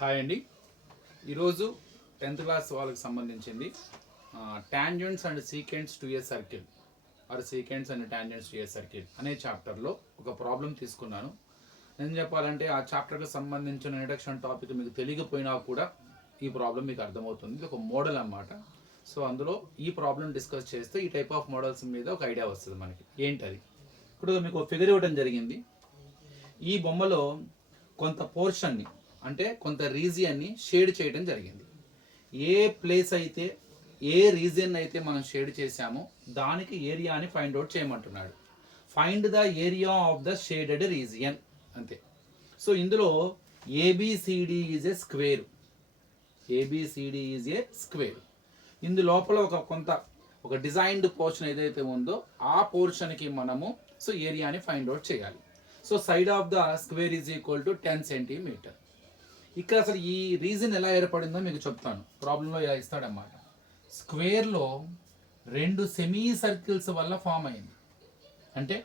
Hi అండి. ఈరోజు 10th class వాళ్ళకి సంబంధించింది tangents and secants to a circle or secants and tangents to a circle అనే చాప్టర్లో ఒక ప్రాబ్లం తీసుకున్నాను. నేను చెప్పాలంటే ఆ చాప్టర్కి సంబంధించిన ఇంట్రడక్షన్ టాపిక్ మీకు తెలియకపోయినా కూడా ఈ ప్రాబ్లం మీకు అర్థమవుతుంది. ఇది ఒక మోడల్ అన్నమాట. సో అందులో ఈ ప్రాబ్లం డిస్కస్ చేస్తే ఈ టైప్ ఆఫ్ మోడల్స్ మీద ఒక ఐడియా వస్తుంది మనకి. ఏంటది? ఇప్పుడు మీకు ఫిగర్ ఇవ్వడం జరిగింది. ఈ బొమ్మలో కొంత పోర్షన్ని అంటే కొంత రీజియన్ని షేడ్ చేయడం జరిగింది. ఏ ప్లేస్ అయితే ఏ రీజియన్ అయితే మనం షేడ్ చేసామో దానికి ఏరియాని ఫైండ్ అవుట్ చేయమంటున్నాడు. Find the area of the shaded region అంతే. సో ఇందులో A B C D is a square. A B C D is a square. ఇందు లోపల ఒక డిజైన్డ్ పోర్షన్ ఏదైతే ఉందో ఆ పోర్షన్కి మనము ఏరియాని ఫైండ్ అవుట్ చేయాలి. So side of the square is equal to 10 centimetre. ఇక్కడ అసలు ఈ రీజన్ ఎలా ఏర్పడిందో మీకు చెప్తాను. ప్రాబ్లంలో ఇలా ఇస్తాడన్నమాట. స్క్వేర్లో 2 సెమీ సర్కిల్స్ వల్ల ఫామ్ అయింది. అంటే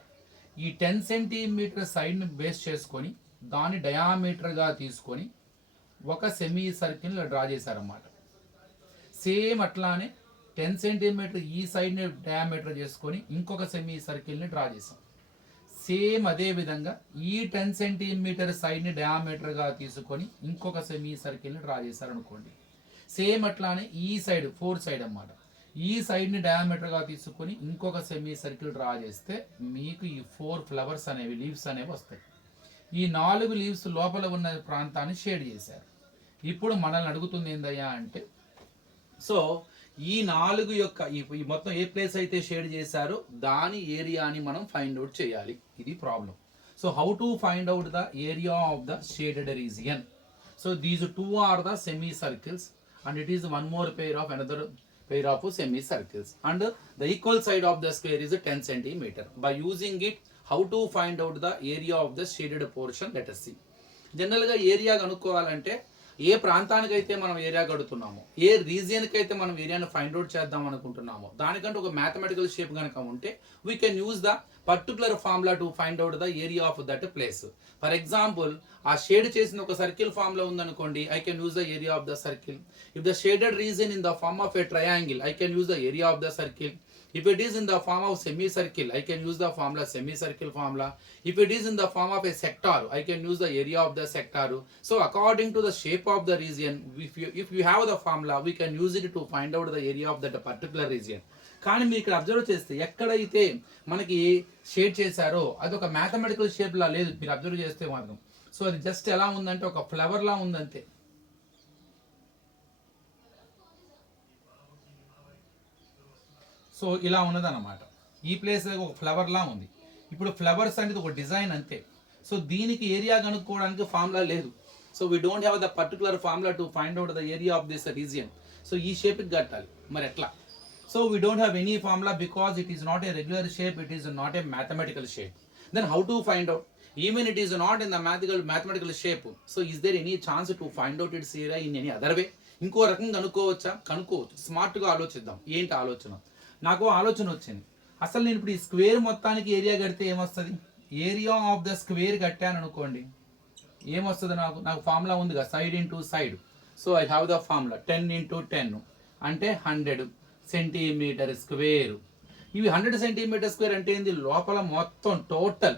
ఈ 10 సెంటీమీటర్ సైడ్ని బేస్ చేసుకొని దాని డయామీటర్గా తీసుకొని ఒక సెమీ సర్కిల్ని డ్రా చేశారన్నమాట. సేమ్ అట్లానే 10 సెంటీమీటర్ ఈ సైడ్ని డయామీటర్ చేసుకొని ఇంకొక సెమీ సర్కిల్ని డ్రా చేసాం. సేమ్ అదే విధంగా ఈ 10 సెంటీమీటర్ సైడ్ని డయామీటర్గా తీసుకొని ఇంకొక సెమీ సర్కిల్ని డ్రా చేశారనుకోండి. సేమ్ అట్లానే ఈ సైడ్ 4 సైడ్ అన్నమాట. ఈ సైడ్ని డయామీటర్గా తీసుకొని ఇంకొక సెమీ సర్కిల్ డ్రా చేస్తే మీకు ఈ 4 ఫ్లవర్స్ అనేవి లీవ్స్ అనేవి వస్తాయి. ఈ 4 లీవ్స్ లోపల ఉన్న ప్రాంతాన్ని షేడ్ చేశారు. ఇప్పుడు మనల్ని అడుగుతుంది ఏందయ్యా అంటే, సో ఈ 4 యొక్క ఈ మొత్తం ఏ ప్లేస్ అయితే షేడ్ చేశారో దాని ఏరియాని మనం ఫైండ్ అవుట్ చేయాలి. ఇది problem. So how to find out the area of the shaded region? So these 2 are the semi circles and it is one more pair of another pair of semi circles and the equal side of the square is 10 centimeter. By using it, how to find out the area of the shaded portion? Let us see. General గా area కనుక్కోవాలంటే ఏ ప్రాంతానికైతే మనం area కడుతున్నామో, ఏ రీజియన్కి అయితే మనం ఏరియాను find out చేద్దాం అనుకుంటున్నామో దానికంటే ఒక mathematical shape కనుక ఉంటే we can use the particular formula to find out the area of that place. For example, ఆ షేడ్ చేసిన ఒక సర్కిల్ ఫామ్ లో ఉందనుకోండి, I can use the area of the circle. If the shaded region in the form of a triangle, I can use the area of the circle. If it is in the form of semicircle, I can use the formula semicircle formula. If it is in the form of a sector, I can use the area of the sector. So according to the shape of the region, if you have the formula, we can use it to find out the area of that particular region. కానీ మీరు ఇక్కడ observe చేస్తే ఎక్కడైతే మనకి shade చేశారో అది ఒక mathematical shape లా లేదు. మీరు అబ్జర్వ్ చేస్తే మాత్రం సో అది జస్ట్ ఎలా ఉందంటే ఒక ఫ్లవర్ లా ఉందంతే. సో ఇలా ఉన్నదన్నమాట. ఈ ప్లేస్ ఒక ఫ్లవర్ లా ఉంది. ఇప్పుడు ఫ్లవర్స్ అనేది ఒక డిజైన్ అంతే. సో దీనికి ఏరియా కనుక్కోవడానికి ఫార్ములా లేదు. So we don't have the particular formula to find out the area of this region. So ఈ షేప్కి కట్టాలి. మరి ఎట్లా? So we don't have any formula because it is not a regular shape, it is not a mathematical shape. Then how to find out? Even it is not in the mathematical shape, so is there any chance to find out its area in any other way? ఇంకో రకంగా కనుక్కోవచ్చా? కనుక్కోవచ్చు. స్మార్ట్గా ఆలోచిద్దాం. ఏంటి ఆలోచన? నాకు ఆలోచన వచ్చింది. అసలు నేను ఇప్పుడు ఈ స్క్వేర్ మొత్తానికి ఏరియా కడితే ఏమొస్తుంది? ఏరియా ఆఫ్ ద స్క్వేర్ కట్టాను అనుకోండి, ఏమొస్తుంది? నాకు ఫార్ములా ఉంది కదా, side into side. So I have the formula 10 into 10 అంటే 100 సెంటీమీటర్ స్క్వేర్. ఇవి 100 సెంటీమీటర్ స్క్వేర్ అంటే ఏంది? లోపల మొత్తం టోటల్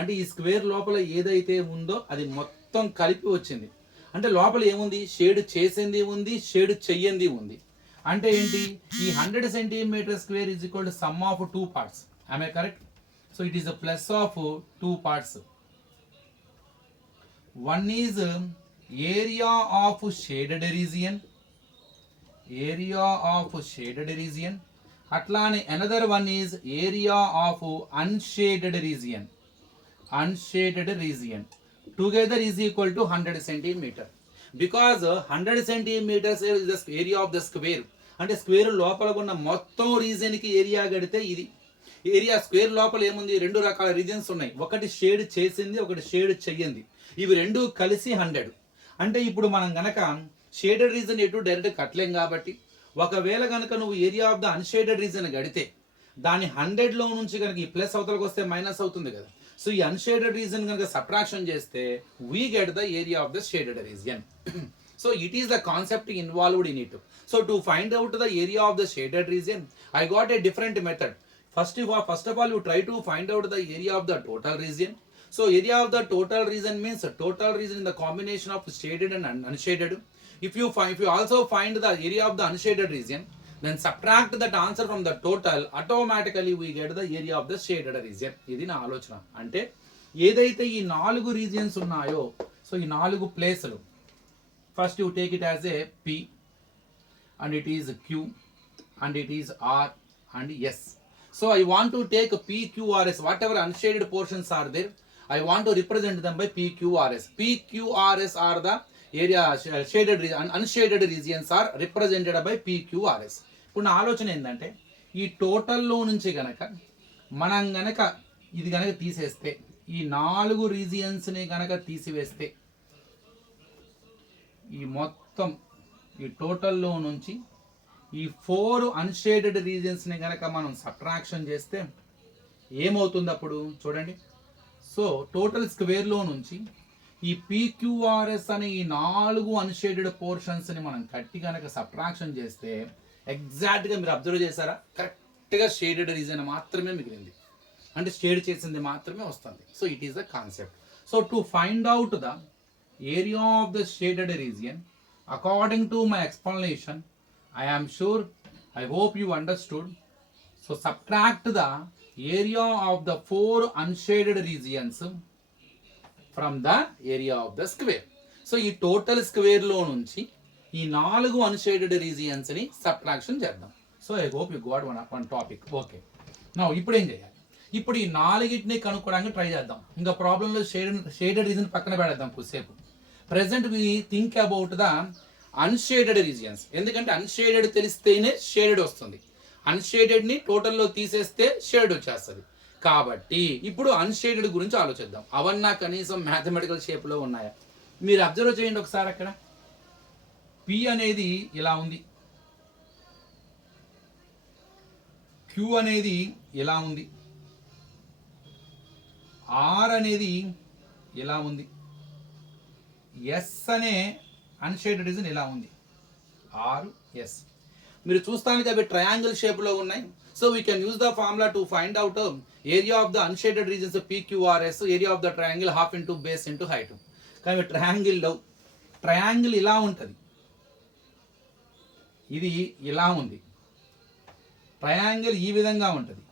అంటే ఈ స్క్వేర్ లోపల ఏదైతే ఉందో అది మొత్తం కలిపి వచ్చింది. అంటే లోపల ఏముంది? షేడ్ చేసింది ఉంది, షేడ్ చెయ్యంది ఉంది. అంటే ఏంటి? ఈ 100 centimetre square is equal to sum of 2 parts. Am I correct? So it is the plus of 2 parts. One is area of shaded region, area of shaded region. అట్లానే another one is area of unshaded region, unshaded region. Together is equal to 100 centimetre. Because 100 centimetres is the area of the square. అంటే square లోపల ఉన్న మొత్తం రీజియన్కి area కడితే ఇది area. Square లోపల ఏముంది? 2 రకాల రీజియన్స్ ఉన్నాయి. ఒకటి షేడ్ చేసింది, ఒకటి షేడ్ చెయ్యంది. ఇవి 2 కలిసి 100. అంటే ఇప్పుడు మనం గనక షేడెడ్ రీజన్ ఎటు డైరెక్ట్ కట్టలేం కాబట్టి, ఒకవేళ కనుక నువ్వు area of the unshaded region గడితే దాని 100లో నుంచి కనుక ఈ ప్లస్ అవతలకు వస్తే మైనస్ అవుతుంది కదా. సో ఈ అన్షేడెడ్ రీజన్ కనుక సబ్ట్రాక్షన్ చేస్తే we get the area of the shaded region. So it is the concept involved in it. So to find out the area of the shaded region I got a different method. First of all, you try to find out the area of the total region. So area of the total region means total region in the combination of shaded and unshaded. If you also find the area of the unshaded region, then subtract that answer from the total, automatically we get the area of the shaded region. ఇది నా ఆలోచన. అంటే ఏదైతే ఈ 4 regions ఉన్నాయో, so ఈ 4 ప్లేసులు, first you take it as a P and it is Q and it is R and S. So I want to take P, Q, R, S, whatever unshaded portions are there, I want to represent them by P, Q, R, S. P, Q, R, S are the area shaded and unshaded regions are represented by P, Q, R, S. ఇప్పుడు నా ఆలోచన ఏంటంటే ఈ టోటల్లో నుంచి గనక మనం గనక ఇది గనక తీసేస్తే, ఈ 4 రీజియన్స్ని గనక తీసివేస్తే, ఈ మొత్తం ఈ టోటల్లో నుంచి ఈ 4 అన్షేడెడ్ రీజియన్స్ని కనుక మనం సబ్ట్రాక్షన్ చేస్తే ఏమవుతుంది అప్పుడు చూడండి. సో టోటల్ స్క్వేర్లో నుంచి ఈ పీక్యూఆర్ఎస్ అనే ఈ 4 అన్షేడెడ్ పోర్షన్స్ని మనం కట్టి కనుక సబ్ట్రాక్షన్ చేస్తే ఎగ్జాక్ట్గా మీరు అబ్జర్వ్ చేశారా, కరెక్ట్గా షేడెడ్ రీజియన్ మాత్రమే మిగిలింది, అంటే షేడ్ చేసింది మాత్రమే వస్తుంది. So it is the concept. So to find out the area of the shaded region according to my explanation, I am sure, I hope you understood. So subtract the area of the 4 unshaded regions from the area of the square. So ఈ total square లో నుంచి ఈ 4 unshaded regions ని subtraction చేద్దాం. So I hope you got one topic. Okay, now ఇప్పుడు ఏం చేయాలి? ఇప్పుడు ఈ 4ని కనుక్కోవడానికి ట్రై చేద్దాం. ఇంకా ప్రాబ్లంలో షేడెడ్ రీజన్ పక్కన పెడదాం కొద్దిసేపు. Present we think about the unshaded regions. ఎందుకంటే అన్షేడెడ్ తెలిస్తేనే షేడెడ్ వస్తుంది, అన్షేడెడ్ని టోటల్లో తీసేస్తే షేడ్ వచ్చేస్తుంది. కాబట్టి ఇప్పుడు అన్షేడెడ్ గురించి ఆలోచిద్దాం. అవన్నా కనీసం మ్యాథమెటికల్ షేప్లో ఉన్నాయా? మీరు అబ్జర్వ్ చేయండి ఒకసారి. అక్కడ P అనేది ఇలా ఉంది, Q అనేది ఇలా ఉంది, R అనేది ఇలా ఉంది, S అనే అన్షేడెడ్ రీజన్ ఇలా ఉంది, RS. మీరు చూస్తానికి అవి ట్రయాంగిల్ షేప్లో ఉన్నాయి. So we can use the formula to find out area of the unshaded reasons PQRS, area of the triangle half into base into height. కానీ ట్రయాంగిల్ ఇలా ఉంటుంది, ఇది ఇలా ఉంది. ట్రయాంగిల్ ఈ విధంగా ఉంటుంది,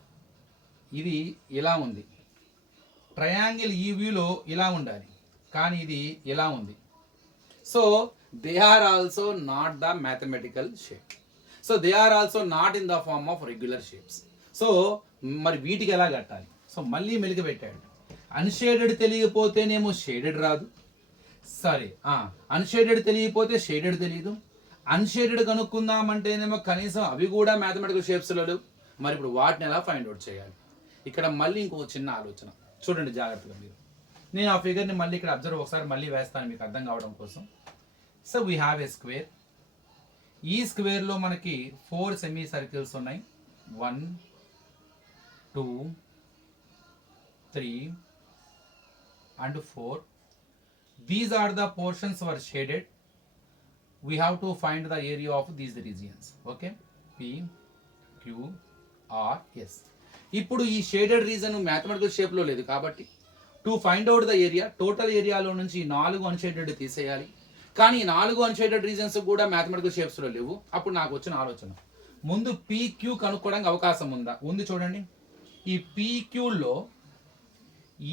ఇది ఇలా ఉంది. ట్రయాంగిల్ ఈ వ్యూలో ఇలా ఉండాలి, కానీ ఇది ఇలా ఉంది. So they are also not the mathematical shape. So they are also not in the form of regular shapes. So మరి వీటికి ఎలా కట్టాలి? సో మళ్ళీ మెలిక పెట్టాడు. అన్షేడెడ్ తెలియకపోతేనేమో షేడెడ్ రాదు, సరే అన్షేడెడ్ తెలియకపోతే షేడెడ్ తెలియదు, అన్షేడెడ్ కనుక్కుందామంటేనేమో కనీసం అవి కూడా మ్యాథమెటికల్ షేప్స్లో లేవు. మరి ఇప్పుడు వాటిని ఎలా ఫైండ్ అవుట్ చేయాలి? ఇక్కడ మళ్ళీ ఇంకో చిన్న ఆలోచన చూడండి జాగ్రత్తగా మీరు. నేను ఆ ఫిగర్ని మళ్ళీ ఇక్కడ అబ్జర్వ్ ఒకసారి మళ్ళీ వేస్తాను మీకు అర్థం కావడం కోసం. So we have a square. ఈ స్క్వేర్లో మనకి 4 సెమీ సర్కిల్స్ ఉన్నాయి, 1 2 3 and 4. These are the portions were shaded. We have to find the area of these regions. Okay, P Q R S. ఇప్పుడు ఈ షేడెడ్ రీజన్ మ్యాథమెటికల్ షేప్లో లేదు కాబట్టి to find out the area, total ఏరియాలో నుంచి 4 unshaded తీసేయాలి. కానీ 4 unshaded reasons కూడా మ్యాథమెటికల్ షేప్స్లో లేవు. అప్పుడు నాకు వచ్చిన ఆలోచన, ముందు PQ కనుక్కోవడానికి అవకాశం ఉందా? ఉంది. చూడండి, ఈ PQలో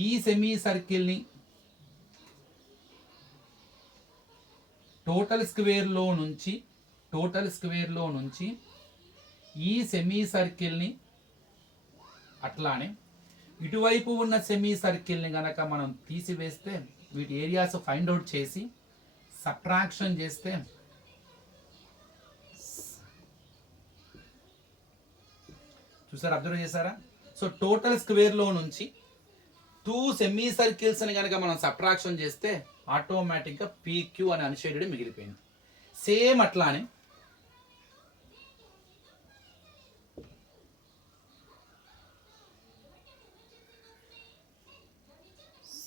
ఈ సెమీ సర్కిల్ని టోటల్ స్క్వేర్లో నుంచి ఈ సెమీ సర్కిల్ని, అట్లానే ఇటువైపు ఉన్న సెమీ సర్కిల్ని గనక మనం తీసివేస్తే, వీటి ఏరియాస్ ఫైండ్ అవుట్ చేసి సబ్ట్రాక్షన్ చేస్తే చూసారా, అబ్జర్వ్ చేశారా? సో టోటల్ స్క్వేర్లో నుంచి 2 సెమీ సర్కిల్స్ని కనుక మనం సబ్ట్రాక్షన్ చేస్తే ఆటోమేటిక్గా PQ అనే అన్షేడెడ్ మిగిలిపోయింది. సేమ్ అట్లానే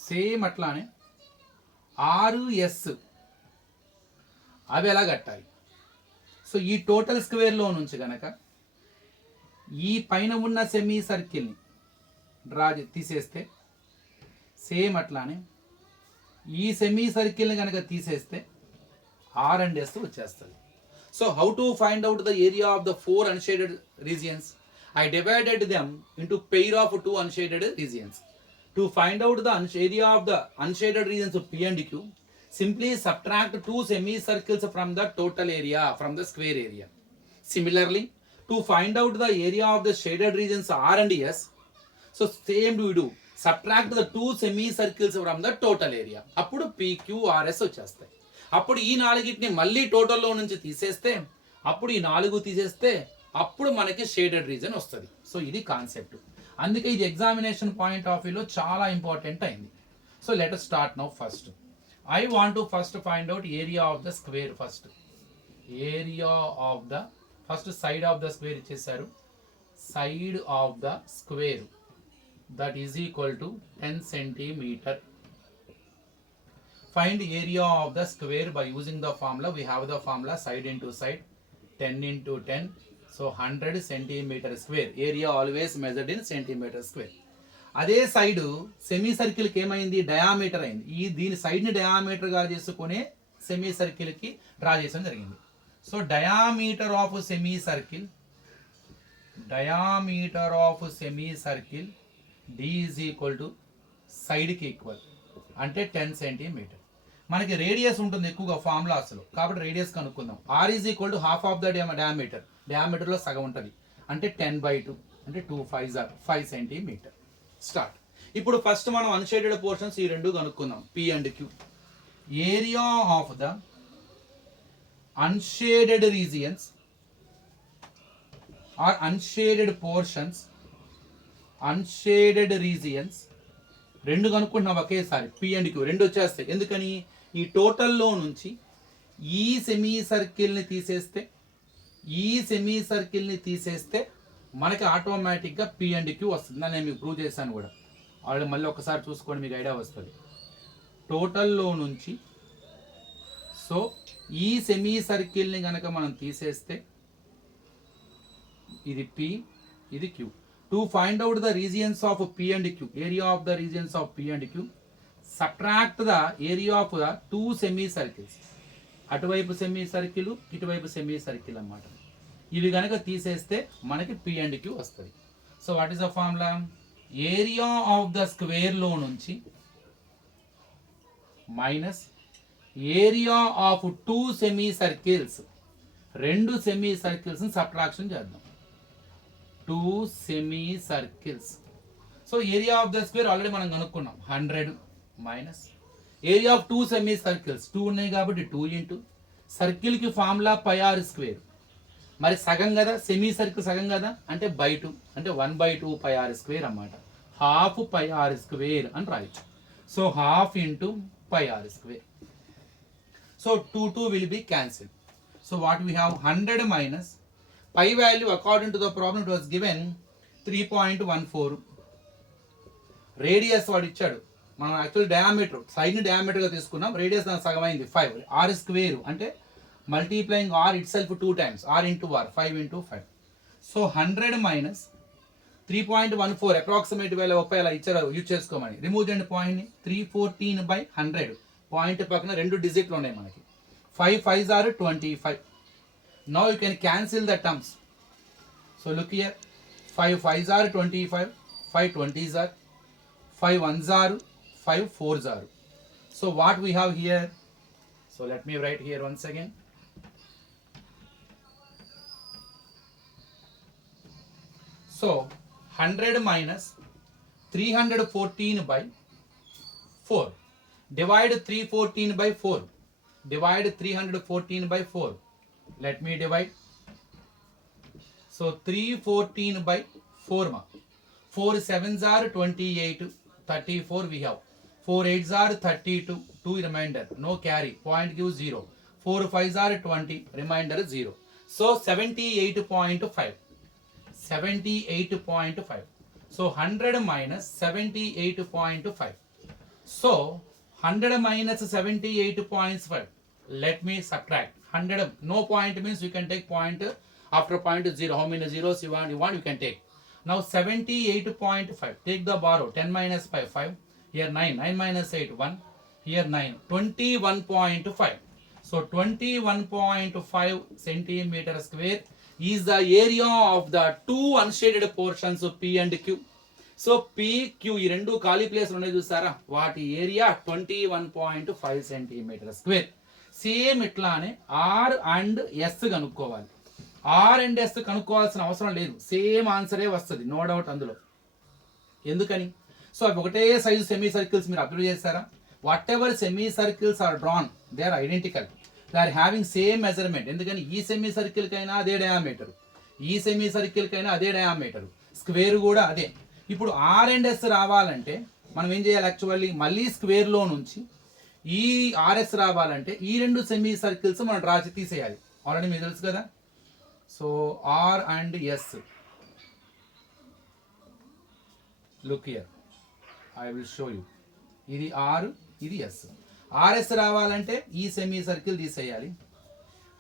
సేమ్ అట్లానే RS అవి ఎలా కట్టాలి. సో ఈ టోటల్ స్క్వేర్లో నుంచి కనుక ఈ పైన ఉన్న సెమీ సర్కిల్ని డ్రా తీసేస్తే సేమ్ అట్లానే ఈ సెమీ సర్కిల్ని కనుక తీసేస్తే R and S వచ్చేస్తుంది. So how to find out the area of the 4 unshaded regions? I divided them into pair of 2 unshaded regions. To find out the area of the unshaded regions of P and Q, simply subtract 2 semicircles from the total area, from the square area. Similarly, to find out the area of the shaded regions R and S, so same we do. Subtract the 2 semicircles from the total area. అప్పుడు PQRS వచ్చేస్తాయి. అప్పుడు ఈ నాలుగిటిని మళ్ళీ టోటల్లో నుంచి తీసేస్తే, అప్పుడు ఈ 4 తీసేస్తే అప్పుడు మనకి షేడెడ్ రీజన్ వస్తుంది. సో ఇది కాన్సెప్ట్. అందుకే ఇది ఎగ్జామినేషన్ పాయింట్ ఆఫ్ వ్యూలో చాలా ఇంపార్టెంట్ అయింది. So let us start now. First I want to first find out area of the square. First area of the first side of the square ఇచ్చేసారు. Side of the square that is equal to 10 centimeter. Find area of the square by using the formula. We have the formula side into side, 10 into 10. So 100 centimeter square. Area always measured in centimeter square. అదే side semi సర్కిల్కి ఏమైంది, diameter అయింది. దీని సైడ్ని డయామీటర్గా చేసుకునే semi సర్కిల్కి draw చేయడం జరిగింది. So diameter of semi circle D is equal to సైడ్కి equal అంటే 10 centimeter. మనకి రేడియస్ ఉంటుంది ఎక్కువగా ఫార్ములాస్లో, కాబట్టి రేడియస్ కనుక్కుందాం. R is equal to half of the diameter. డయామీటర్లో సగం ఉంటుంది అంటే 10/2 అంటే 2 5 5 centimeter. స్టార్ట్. ఇప్పుడు ఫస్ట్ మనం అన్షేడెడ్ పోర్షన్స్ ఈ రెండు కనుక్కుందాం. P and Q. Area of the unshaded regions or unshaded portions, రెండు కనుక్కుంటున్నాం ఒకేసారి. P and Q రెండు వచ్చేస్తాయి. ఎందుకని, ఈ టోటల్లో నుంచి ఈ సెమీ సర్కిల్ని తీసేస్తే మనకి ఆటోమేటిక్గా P and Q వస్తుంది. నేను మీకు ప్రూవ్ చేశాను కూడా ఆల్రెడీ. మళ్ళీ ఒకసారి చూసుకోండి, మీకు ఐడియా వస్తుంది. టోటల్లో నుంచి సో ఈ సెమీ సర్కిల్ని కనుక మనం తీసేస్తే ఇది P, ఇది Q. To find out the regions of P and Q, area of the regions of P and Q, subtract the area of the 2 semicircles. అటువైపు సెమీ సర్కిల్, ఇటువైపు సెమీ సర్కిల్ అన్నమాట. ఇవి కనుక తీసేస్తే మనకి P and Q వస్తుంది. So what is the formula? Area of the స్క్వేర్లో నుంచి minus area of 2 semi circles, 2 semi సర్కిల్స్ని సబ్ట్రాక్షన్ చేద్దాం. 2 semi circles. So area of the square already మనం కనుక్కున్నాం 100 minus area of 2 semi circles 2 ఉన్నాయి కాబట్టి 2 into సర్కిల్కి formula πr square. మరి సగం కదా, సెమీ సర్కిల్ సగం కదా అంటే by2 అంటే 1/2 πr స్క్వేర్ అన్నమాట. హాఫ్ πr స్క్వేర్ అని రాయొచ్చు. So half into πr square. So 2 will be cancel. So what we have 100 minus pi value according to the problem it was given 3.14. Radius వాడు ఇచ్చాడు, మనం యాక్చువల్ డయామీటర్ సైడ్ని డయామీటర్గా తీసుకున్నాం. Radius దాని సగం అయింది 5. R స్క్వేర్ అంటే multiplying R it self 2 times, R into R, 5 into 5. So 100 minus 3.14 approximate value అలా ఇచ్చారు, యూజ్ చేసుకోమని. రిమూవ్ చేయండి పాయింట్ని. 314/100 పాయింట్ పక్కన 2 డిజిట్లు ఉన్నాయి మనకి. 5 5s are 25. Now you can cancel the terms. So look here, 5 5s are 25, 5 20s are, 5 1s are, 5 4s are. So what we have here? So let me write here once again. So 100 minus 314/4. Divide 314/4. Divide 314/4. Let me divide. So 314/4 ma. 4 7s are 28, 34 we have. 4 8s are 32, 2 remainder, no carry, point gives 0. 4 5s are 20, remainder 0. So 78.5. 78.5. So 100 minus 78.5. So 100 minus 78.5. Let me subtract 100. No point means you can take point after point 0. How many zeros you want? You can take. Now 78.5. Take the borrow. 10 minus 5, 5. Here 9. 9 minus 8, 1. Here 9. 21.5. So 21.5 centimeter square is the area of the two unshaded portions of P and Q. So PQ ఈ రెండు ఖాళీ place ఉన్నాయి చూసారా, వాటి area 21.5 centimetre square. Same ఇట్లానే R and S కనుక్కోవాలి. R and S కనుక్కోవాల్సిన అవసరం లేదు, సేమ్ ఆన్సరే వస్తుంది, నో డౌట్ అందులో. ఎందుకని? సో అవి ఒకటే సైజు సెమీ సర్కిల్స్. మీరు అబ్జర్వ్ చేస్తారా, whatever semi circles are drawn they are identical, they are having same measurement. ఎందుకని ఈ సెమీ సర్కిల్ కైనా అదే డయామీటర్, ఈ సెమీ సర్కిల్ కైనా అదే డయామీటర్, స్క్వేర్ కూడా అదే. ఇప్పుడు R అండ్ S రావాలంటే మనం ఏం చేయాలి? యాక్చువల్లీ మళ్ళీ స్క్వేర్లో నుంచి ఈ RS రావాలంటే ఈ రెండు సెమీ సర్కిల్స్ మనం డ్రా తీసేయాలి. ఆల్రెడీ మీకు తెలుసు కదా. So R and S, look here, I will show you. ఇది R, ఇది S. RS రావాలంటే ఈ సెమీ సర్కిల్ తీసేయాలి,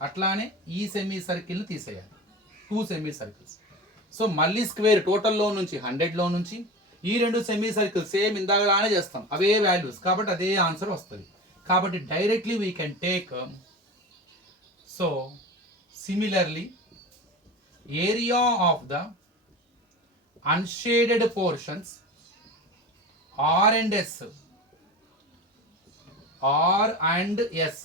అట్లానే ఈ సెమీ సర్కిల్ని తీసేయాలి, టూ సెమీ సర్కిల్స్. సో మళ్ళీ స్క్వేర్ టోటల్లో నుంచి 100లో నుంచి ఈ రెండు సెమీ సర్కిల్ సేమ్ ఇందాకలానే చేస్తాం, అవే వాల్యూస్, కాబట్టి అదే ఆన్సర్ వస్తుంది. కాబట్టి directly we can take. So similarly area of the unshaded portions R and S, R and S,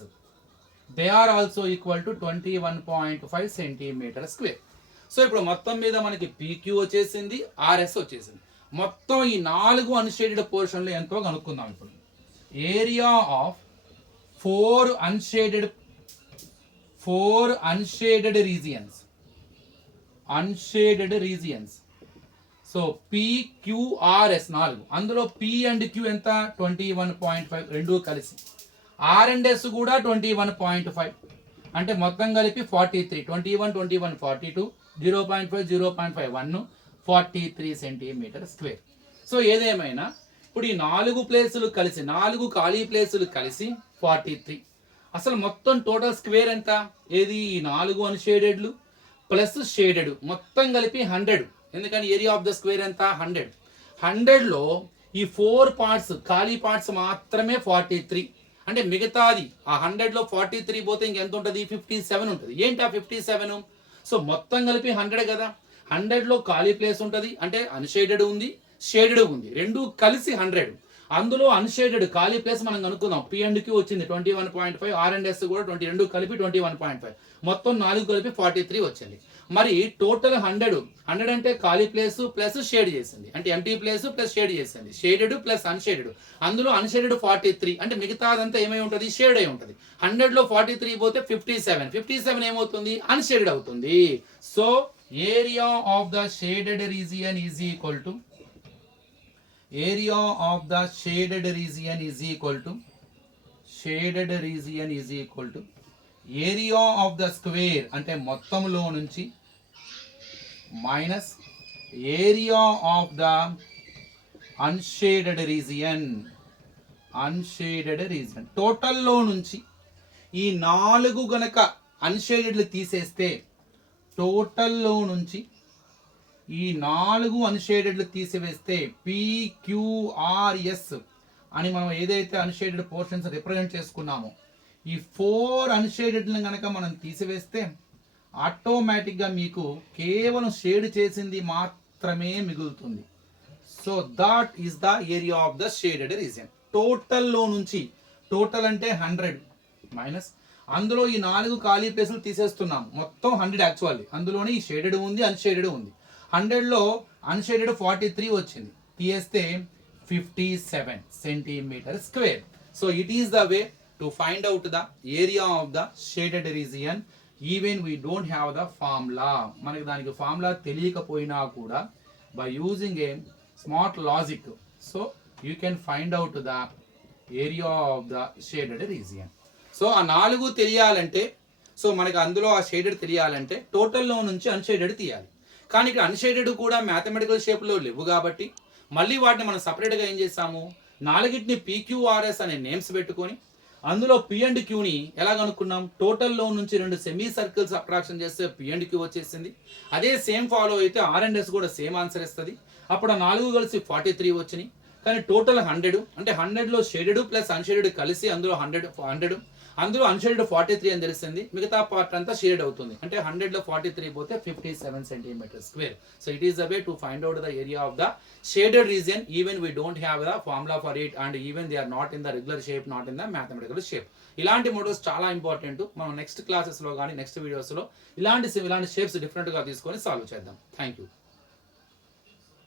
they are also equal to 21.5 centimeter square. So ఇప్పుడు మొత్తం మీద మనకి PQ వచ్చేసింది, RS వచ్చేసింది. మొత్తం ఈ 4 అన్షేడెడ్ పోర్షన్లు ఎంతో కనుక్కుందాం. ఇప్పుడు area of 4 unshaded regions. So PQRS 4, అందులో P అండ్ Q ఎంత? 21.5, రెండు కలిసి. R అండ్ S కూడా 21.5, అంటే మొత్తం కలిపి 43. 21, 21, 42, 0.5, 0.5, 1, 43 సెంటీమీటర్ స్క్వేర్. సో ఏదేమైనా ఇప్పుడు ఈ 4 ప్లేసులు కలిసి, 4 ఖాళీ ప్లేసులు కలిసి 43. అసలు మొత్తం టోటల్ స్క్వేర్ ఎంత? ఏది? ఈ 4 అన్షేడెడ్లు ప్లస్ షేడెడ్ మొత్తం కలిపి 100. ఎందుకని ఏరియా ఆఫ్ ద స్క్వేర్ ఎంత? 100. 100లో ఈ 4 పార్ట్స్ ఖాళీ పార్ట్స్ మాత్రమే 43. అంటే మిగతాది ఆ 100లో 43 పోతే ఇంకెంత ఉంటుంది? 57 ఉంటుంది. ఏంటి ఆ 57? సో మొత్తం కలిపి 100 కదా. 100లో ఖాళీ ప్లేస్ ఉంటుంది, అంటే అన్షేడెడ్ ఉంది, షేడెడ్ ఉంది, రెండు కలిసి 100. అందులో అన్షేడెడ్ ఖాళీ ప్లేస్ మనం కనుక్కుందాం. P and Q వచ్చింది 21.5, R and S కూడా 22 కలిపి 21.5, మొత్తం 4 కలిపి 43 వచ్చింది. మరి టోటల్ 100 అంటే ఖాళీ ప్లేస్ ప్లస్ షేడ్ చేసింది, అంటే ఎంటీ ప్లేస్ ప్లస్ షేడ్ చేసింది, షేడెడ్ ప్లస్ అన్షేడెడ్. అందులో అన్షేడెడ్ 43, అంటే మిగతాదంతా ఏమై ఉంటుంది? షేడ్ అయి ఉంటుంది. 100లో 43 పోతే 57 ఏమవుతుంది? అన్షేడెడ్ అవుతుంది. So area of the shaded region is equal to area of the square, అంటే మొత్తంలో నుంచి minus area of the unshaded region. టోటల్లో నుంచి ఈ 4 గనక అన్షేడెడ్లు తీసేస్తే, టోటల్లో నుంచి ఈ 4 అన్షేడెడ్లు తీసివేస్తే PQRS అని మనం ఏదైతే అన్షేడెడ్ పోర్షన్స్ రిప్రజెంట్ చేసుకున్నామో, ఈ 4 అన్షేడెడ్లను కనుక మనం తీసివేస్తే ఆటోమేటిక్గా మీకు కేవలం షేడ్ చేసింది మాత్రమే మిగులుతుంది. So that is the area of the shaded region. టోటల్లో నుంచి, టోటల్ అంటే 100 మైనస్ అందులో ఈ 4 ఖాళీ ప్లేసులు తీసేస్తున్నాం, మొత్తం 100 యాక్చువల్లీ. అందులోనే ఈ షేడెడ్ ఉంది, అన్షేడెడ్ ఉంది. 100లో అన్షేడెడ్ 43 వచ్చింది, తీసేస్తే 57 centimetre square. So it is the way to find out the area of the shaded region even we don't have the formula. మనకి దానికి ఫార్ములా తెలియకపోయినా కూడా by using a smart logic, so you can find out the area of the shaded region. So ఆ 4 తెలియాలంటే, so మనకి అందులో ఆ shaded తెలియాలంటే టోటల్లో నుంచి అన్షేడెడ్ తీయాలి. కానీ ఇక్కడ అన్షేడెడ్ కూడా మ్యాథమెటికల్ షేప్లో లేవు కాబట్టి మళ్ళీ వాటిని మనం సపరేట్గా ఏం చేసాము? నాలుగిటిని PQRS అనే నేమ్స్ పెట్టుకొని అందులో P అండ్ Qని ఎలా కనుక్కున్నాం, టోటల్లో నుంచి 2 సెమీ సర్కిల్స్ అట్రాక్షన్ చేస్తే P అండ్ Q వచ్చేసింది. అదే సేమ్ ఫాలో అయితే R అండ్ S కూడా సేమ్ ఆన్సర్ ఇస్తుంది. అప్పుడు 4 కలిసి 43 వచ్చినాయి. కానీ టోటల్ 100, అంటే 100లో షేడెడ్ ప్లస్ అన్షేడెడ్ కలిసి అందులో 100 అందులో అన్షేడెడ్ 43 అని తెలిసింది. మిగతా పార్ట్ అంతా షేడ్ అవుతుంది. అంటే 100లో 43 పోతే 57 centimeters square. So it is a way to find out the area of the shaded region even we don't have the formula for it and even they are not in the regular shape, not in the mathematical shape. ఇలాంటి models చాలా important. మనం next క్లాసెస్లో కానీ next వీడియోస్లో ఇలాంటి shapes డిఫరెంట్గా తీసుకొని solve చేద్దాం. Thank you.